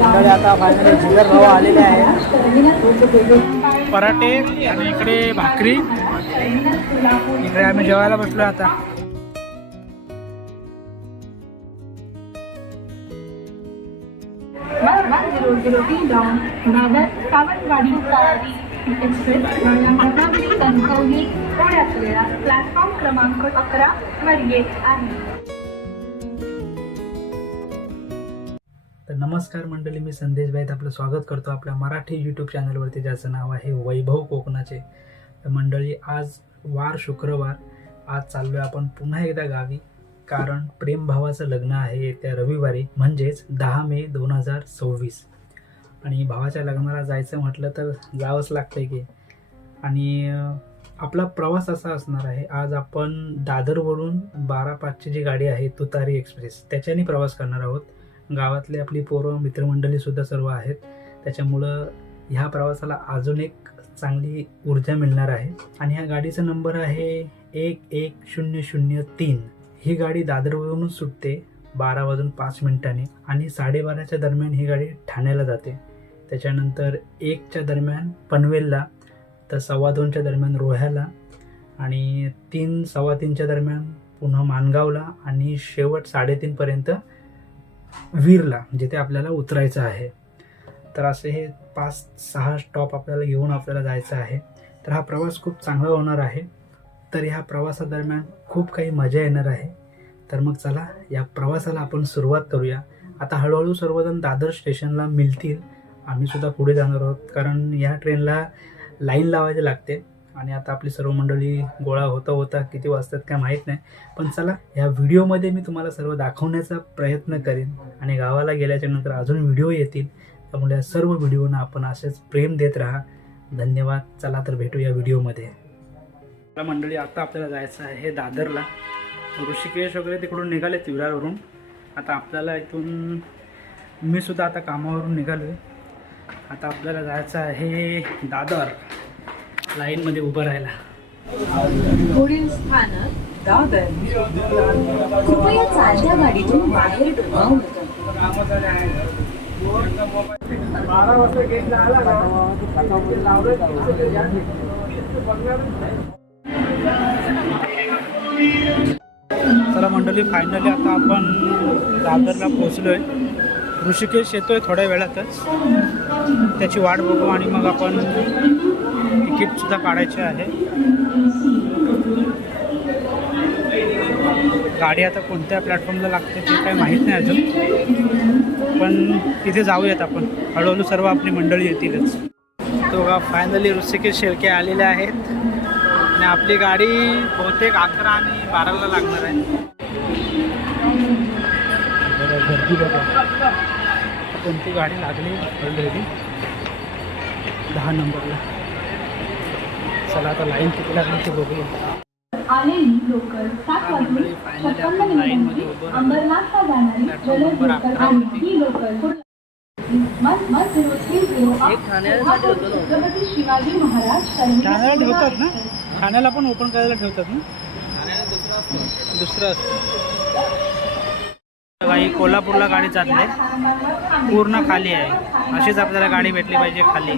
मंडळी आता फायनली जिगर भाऊ आलेले आहे. पराठे आणि इकडे भाकरी. इकडे आम्ही जेवायला बसलो आता. प्लॅटफॉर्म क्रमांक 11 वर येत आहे. तर नमस्कार मंडळी, मी संदेश भाई आपलं स्वागत करतो आपल्या मराठी यूट्यूब चॅनलवरती, ज्याचं नाव आहे वैभव कोकणाचे. तर मंडळी, आज वार शुक्रवार. आज चाललो आहे आपण पुन्हा एकदा गावी, कारण प्रेम भावाचं लग्न आहे येत्या रविवारी, म्हणजेच 10 मे 2026. आणि भावाच्या लग्नाला जायचं म्हटलं तर जावंच लागतंय की. आणि आपला प्रवास असा असणार आहे, आज आपण दादरवरून 12:05ची जी गाडी आहे तुतारी एक्सप्रेस, त्याच्याने प्रवास करणार आहोत. गावातले आपली पोरं मित्रमंडळीसुद्धा सर्व आहेत, त्याच्यामुळं ह्या प्रवासाला अजून एक चांगली ऊर्जा मिळणार आहे. आणि ह्या गाडीचा नंबर आहे 11003. ही गाडी दादरवरून सुटते 12:05 आणि 12:30च्या दरम्यान ही गाडी ठाण्याला जाते. त्याच्यानंतर 1च्या दरम्यान पनवेलला, तर 2:15च्या दरम्यान रोह्याला, आणि 3, 3:15च्या दरम्यान पुन्हा माणगावला, आणि शेवट 3:30पर्यंत वीरला, जिथे आपल्याला उतरायचं आहे. तर असे हे 5-6 स्टॉप आपल्याला घेऊन आपल्याला जायचं आहे. तर हा प्रवास खूप चांगला होणार आहे. तर ह्या प्रवासादरम्यान खूप काही मजा येणार आहे. तर मग चला या प्रवासाला आपण सुरुवात करूया. आता हळूहळू सर्वजण दादर स्टेशनला मिळतील. आम्ही सुद्धा पुढे जाणार आहोत, कारण या ट्रेनला लाईन लावायची लागते. आणि आता आपली सर्व मंडळी गोळा होता किती वाजतात काय माहीत नाही. पण चला, ह्या व्हिडिओमध्ये मी तुम्हाला सर्व दाखवण्याचा प्रयत्न करेन. आणि गावाला गेल्याच्या नंतर अजून व्हिडिओ येतील, त्यामुळे या सर्व व्हिडिओना आपण असेच प्रेम देत राहा. धन्यवाद. चला तर भेटू या व्हिडिओमध्ये. मंडळी, आता आपल्याला जायचं आहे दादरला. ऋषिकेश वगैरे तिकडून निघाले विरारवरून. आता आपल्याला इथून मी सुद्धा आता कामावरून निघालो आहे. आता आपल्याला जायचं आहे दादर. लाईनमध्ये उभं राहायला. पुढील स्थानक दादर. कृपया चालत्या गाडीतून बाहेर डोकावू नका. 12 वाजता गेटला आला चला मंडळी, फायनली आता आपण दादरला पोहोचलो आहे. ऋषिकेश येतोय थोड्या वेळातच, त्याची वाट बघू आणि मग आपण तिकीटसुद्धा काढायचे आहे. गाडी आता कोणत्या प्लॅटफॉर्मला लागते ते काही माहीत नाही अजून, पण तिथे जाऊयात आपण. हळूहळू सर्व आपली मंडळी येतीलच. तो बघा, फायनली ऋषिकेश शेळके आलेले आहेत आणि आपली गाडी बहुतेक 11 आणि 12ला लागणार आहे. गर्दी बघा, कोणती गाडी लागली ऑलरेडी 10 नंबरला. चला आता लाईन किती लागली ते बघूया. आलेली लोकल 7:56 अंबरनाथला जाणारी जलद लोकल आहे. ही लोकल छत्रपती शिवाजी महाराज ठाण्याला ठेवतात ना, ठाण्याला पण ओपन करायला ठेवतात ना. दुसरं असतं काही. कोल्हापूरला गाडी चालली आहे, पूर्ण खाली आहे. अशीच आपल्याला गाडी भेटली पाहिजे खाली.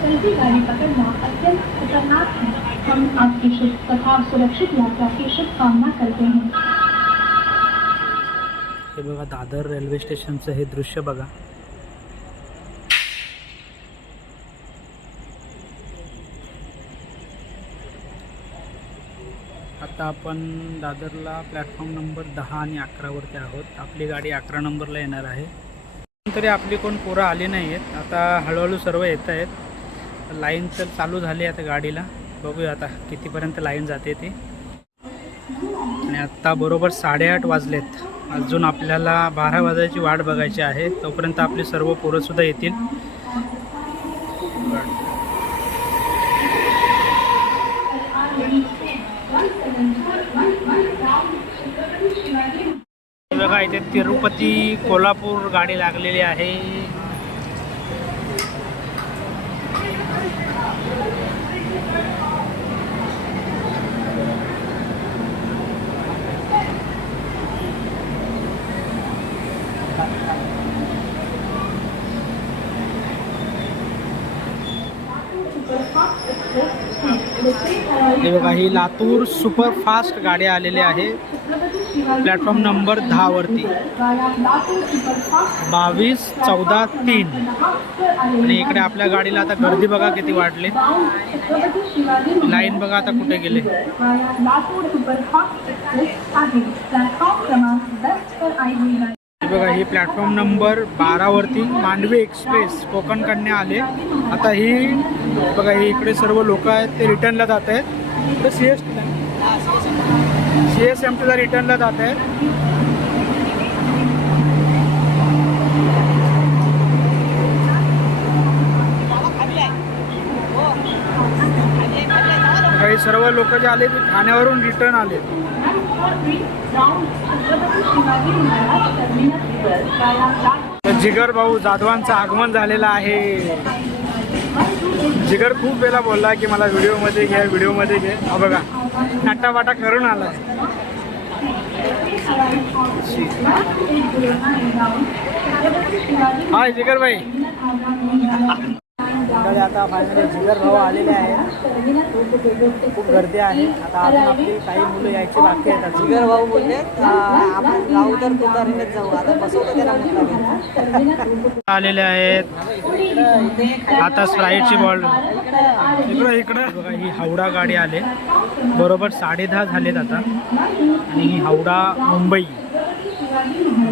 चलती गाड़ी पकड़ना अत्यंत खतरनाक है. हम आपकी शुभ तथा सुरक्षित यात्रा की शुभकामना करते हैं. हे बघा, दादर रेल्वे स्टेशनचं हे दृश्य बघा. आता आपण दादरला प्लॅटफॉर्म नंबर 10 आणि 11वरती आहोत. आपली गाडी 11 नंबरला येणार आहे. तरी आपली कोण पोरं आली नाही आहेत. आता हळूहळू सर्व येत आहेत. लाईन तर चालू झाली आता गाडीला. बघूया आता कितीपर्यंत लाईन जाते ती. आणि आत्ता बरोबर 8:30 वाजलेत. अजून आपल्याला 12 वाजायची वाट बघायची आहे. तोपर्यंत आपली सर्व पोरंसुद्धा येतील. बघा इथे तिरुपती कोल्हापूर गाडी लागलेली आहे. हे बघा ही लातूर सुपरफास्ट गाडी आलेली आहे प्लॅटफॉर्म नंबर 10 वरती 22-14-3. आणि इकडे आपल्या गाडीला आता गर्दी बघा किती वाढली. लाईन बघा आता कुठे गेले. हे बघा ही प्लॅटफॉर्म नंबर 12 वरती मांडवी एक्सप्रेस कोकण कडने आले. आता ही बघा ही इकडे सर्व लोक आहेत ते रिटर्नला जात आहेत. इकडे CSMTला रिटर्नला जात आहेत. काही सर्व लोक जे आले ते ठाण्यावरून रिटर्न आले. जिगर भाऊ जाधवांचं आगमन झालेलं आहे. जिगर खूप वेळा बोलला की मला व्हिडिओमध्ये घे. हा बघा नाटावाटा करून आलाय. हाय जिगर भाई. आता फायनली जिगर भाऊ आलेले आहेत. खूप गर्दी आहे. आता अजून आपली काही मुलं यायची बाकी आहेत. जिगर भाऊ बोलले आपण जाऊ तर तुतारीनेच जाऊ. आता बसवतो त्याला आलेले आहेत. आता स्प्राईटची बॉल इकडे बघा ही हावडा गाडी आले. बरोबर 10:30 झालेत आता. आणि ही हावडा मुंबई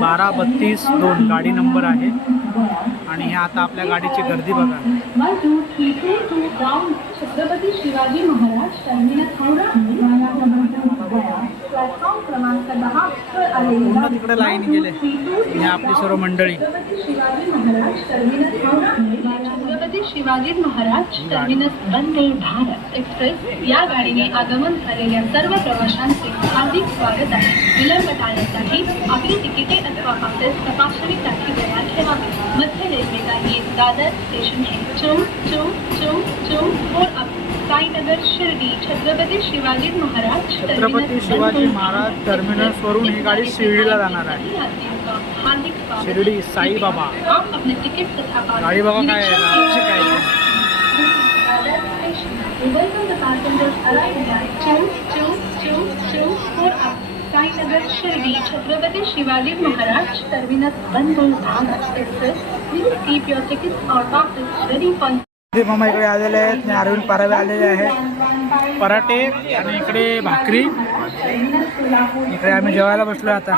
12-32-2 गाडी नंबर आहे. आणि हे आता आपल्या गाडीची गर्दी बघा. छत्रपती शिवाजी महाराज टर्मिनस हावडा प्लॅटफॉर्म क्रमांक 10 पूर्ण तिकडे लाईन गेले. हे आपली सर्व मंडळी. छत्रपती शिवाजी महाराज टर्मिनस वंदे भारत एक्सप्रेस या गाडीने आगमन झालेल्या सर्व प्रवाशांचे हार्दिक स्वागत आहे. विलंब टाळण्यासाठी आपली तिकिटे अथवा पासेस तपासणीसाठी तयार ठेवावी. मध्य रेल्वेला ही दादर स्टेशन है. चौ 4 अप साईनगर शिर्डी छत्रपती शिवाजी महाराज टर्मिनस वरून ही गाडी शिर्डीला जाणार आहे. हार्दिक स्वागत. शिर्डी साईबाबा आप अपने टिकट तथा गाडी बघा काय आहे. रातची काय आहे. Welcome the passengers arriving at Chau 4 up Sainagar Shirdi Chhatrapati Shivaji Maharaj terminus Vande Bharat express. Please keep your tickets or passes ready for. मामा इकडे आलेले आहेत. आणि अरविंद पारावे आलेले आहेत. पराठे आणि इकडे भाकरी. इकडे आम्ही जेवायला बसलो आता.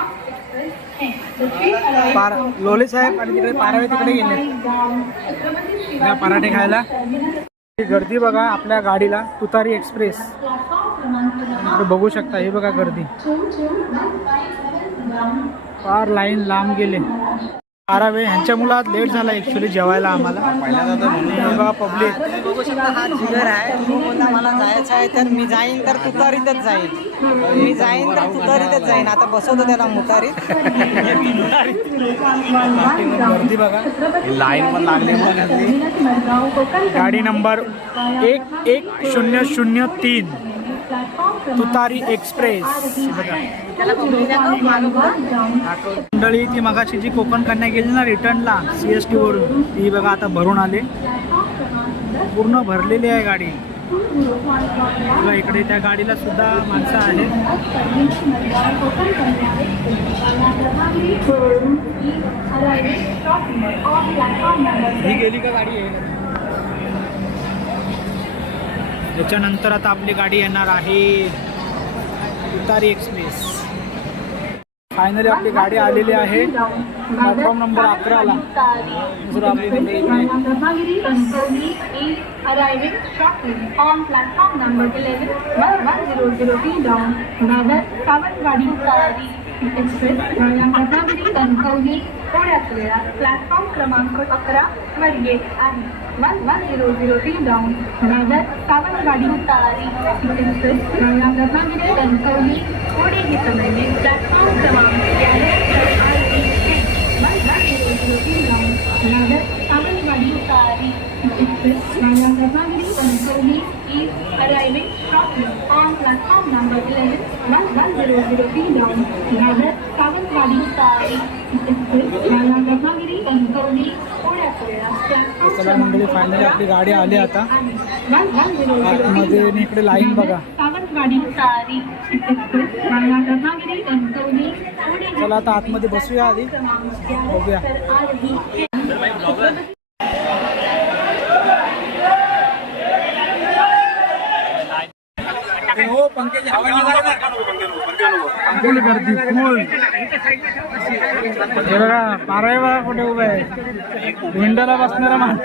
लोले साहेब आणि तिकडे पारावे तिकडे गेले पराठे खायला. गर्दी बघा आपल्या गाडीला तुतारी एक्सप्रेस. इकडे बघू शकता. हे बघा गर्दी. फार लाईन लांब गेले. पारावे ह्यांच्या मुलात लेट झाला ॲक्च्युली जेवायला आम्हाला. बघा पब्लिक बघू शकता. हा जिगर आहे. तो बोलला मला जायचं आहे तर मी जाईन तर तुतारीतच जाईन. मी जाईन तर तुतारीतच जाईन. आता बसवतो त्याला मुतारीत. गर्दी बघा. लाईन पण लागली. गाडी नंबर 11003 तुतारी एक्सप्रेस. मंडळी ती मगाशी जी कोकण कन्या गेली ना रिटर्नला CST वरून ती बघा आता भरून आले. पूर्ण भरलेली आहे गाडी. बघा इकडे त्या गाडीला सुद्धा माणसं आहेत. ही गेली का गाडी आहे. त्याच्यानंतर आता आपली गाडी येणार आहे तुतारी एक्सप्रेस. फायनली आपली गाडी आलेली आहे प्लॅटफॉर्म नंबर 11ला. Arriving shortly on platform number 11, 1003 down, Dadar Savalwadi Tari express Ratnagiri Kankavli थोड्याच वेळात प्लॅटफॉर्म क्रमांक 11 वर येत आहे. 1003 डाऊन दादर सावंतवाडी तारी एक्सप्रेस रत्नागिरी कणकवली थोडे ही समय में प्लॅटफॉर्म क्रमांक 11 पर नागर सावंतवाडी तारी express via Ratnagiri Panchavli is arriving shortly on platform number 11 1003 down. Nagar Sawantwadi तारी एक्सप्रेस via Ratnagiri Panchavli चला मंडळी फायनली आपली गाडी आली आता आतमध्ये आणि इकडे लाईन बघा. सावंतवाडी तारी एक्सप्रेस via Ratnagiri Panchavli. चला आता आतमध्ये बसूया आधी बघूया. फुल गर्दी फुल. हे बघा पाराय बघा कुठे उभं आहे विंडोला बसणारा माणूस.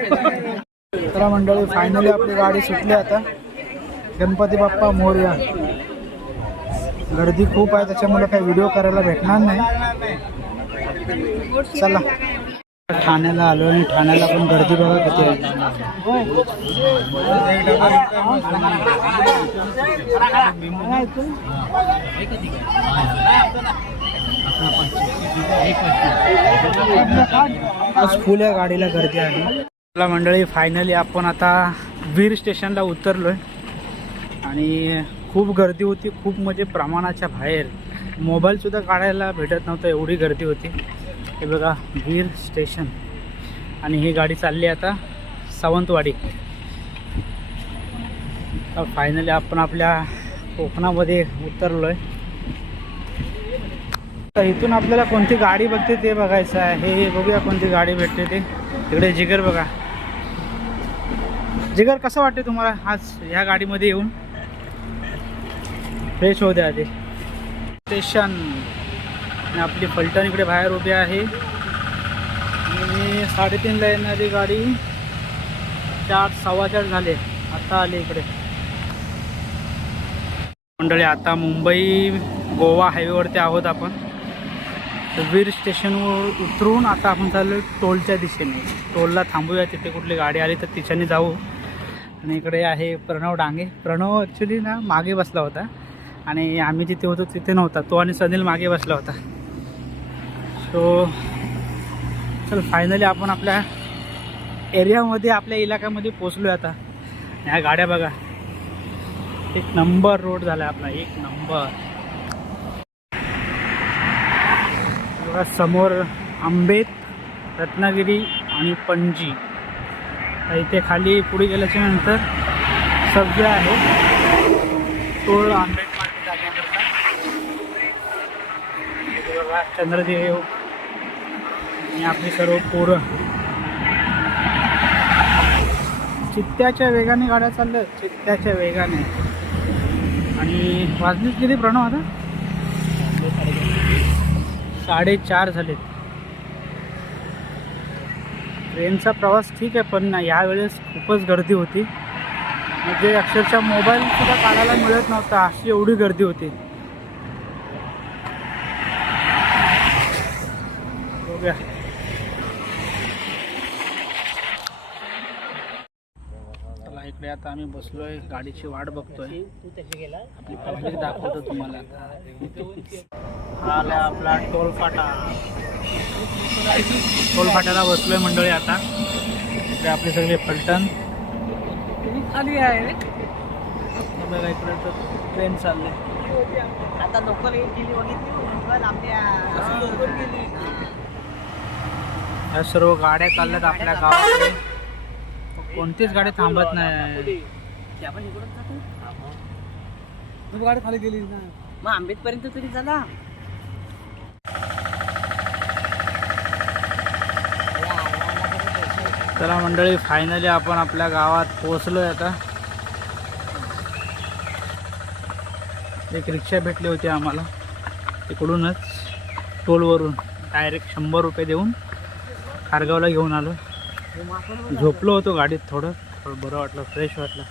चला मंडळी फायनली आपली गाडी सुटली आता. गणपती बाप्पा मोरया. गर्दी खूप आहे त्याच्यामुळे काही व्हिडिओ करायला भेटणार नाही. चला ठाण्याला आलो आणि ठाण्याला पण गर्दी बघा किती आहे. आज फुल या गाडीला गर्दी आहे. चला मंडळी फायनली आपण आता वीर स्टेशनला उतरलोय आणि खूप गर्दी होती. खूप म्हणजे प्रमाणाच्या बाहेर. मोबाईलसुद्धा काढायला भेटत नव्हतं एवढी गर्दी होती. हे बघा वीर स्टेशन आणि ही गाडी चालली आता सावंतवाडी. तर फायनली आपण आपल्या कोकणामध्ये उतरलो आहे. तर इथून आपल्याला कोणती गाडी बघते ते बघायचं आहे. हे बघूया कोणती गाडी भेटते ते. इकडे जिगर बघा. जिगर कसं वाटते तुम्हाला आज ह्या गाडीमध्ये येऊन? फ्रेश होऊ द्या आधी. स्टेशन आणि आपली फलटण इकडे बाहेर उभी आहे आणि 3:30ला येणारी गाडी 4 4:15 झाले आता आली इकडे. मंडळी आता मुंबई गोवा हायवेवरती आहोत आपण. तर वीर स्टेशनवर उतरून आता आपण चाललो टोलच्या दिशेने. टोलला थांबूया तिथे कुठली गाडी आली तर तिच्याने जाऊ. आणि इकडे आहे प्रणव डांगे. प्रणव ॲक्च्युली ना मागे बसला होता आणि आम्ही जिथे होतो तिथे नव्हता. तो आणि सनील मागे बसला होता. सो चल फायनली आपण आपल्या एरियामध्ये आपल्या इलाक्यामध्ये पोचलो आहे आता. ह्या गाड्या बघा. एक नंबर रोड झाला आपला. एक नंबर. बघा समोर आंबेत, रत्नागिरी आणि पणजी. इथे खाली पुढे गेल्याच्या नंतर सगळे आहे टोळ आंबेत मार्केट जाण्याकरता. बघा चंद्रदेव आणि आपली सर्व पोरं चित्त्याच्या वेगाने गाड्या चालल्या. चित्त्याच्या वेगाने. आणि वाजलीच किती प्रणव आता? 4:30 झालेत. ट्रेनचा प्रवास ठीक आहे पण यावेळेस खूपच गर्दी होती. म्हणजे अक्षरशः मोबाईलसुद्धा काढायला मिळत नव्हता अशी एवढी गर्दी होती. बघूया. चला इकडे आता आम्ही बसलोय गाडीची वाट बघतोय. आपली पब्लिक दाखवतो तुम्हाला. आला आपला टोल फाटा. टोल फाट्याला बसलोय मंडळी आता. इकडे आपले सगळे फलटण खाली आहे. बघा इकडे तर ट्रेन चालले. आता लोकल गेली बघितली आपल्या. ह्या सर्व गाड्या चालल्यात आपल्या गावाकडे. कोणतीच गाडी थांबत नाही. गाडी खाली गेली ना मग आंबेडपर्यंत तरी झाला. चला मंडळी फायनली आपण आपल्या गावात पोहोचलोय आता. एक रिक्षा भेटली होती आम्हाला तिकडूनच टोलवरून. डायरेक्ट 100 रुपये देऊन खारगावला घेऊन आलो. झोपलो होतो गाडीत. थोडं बरं वाटलं. फ्रेश वाटलं.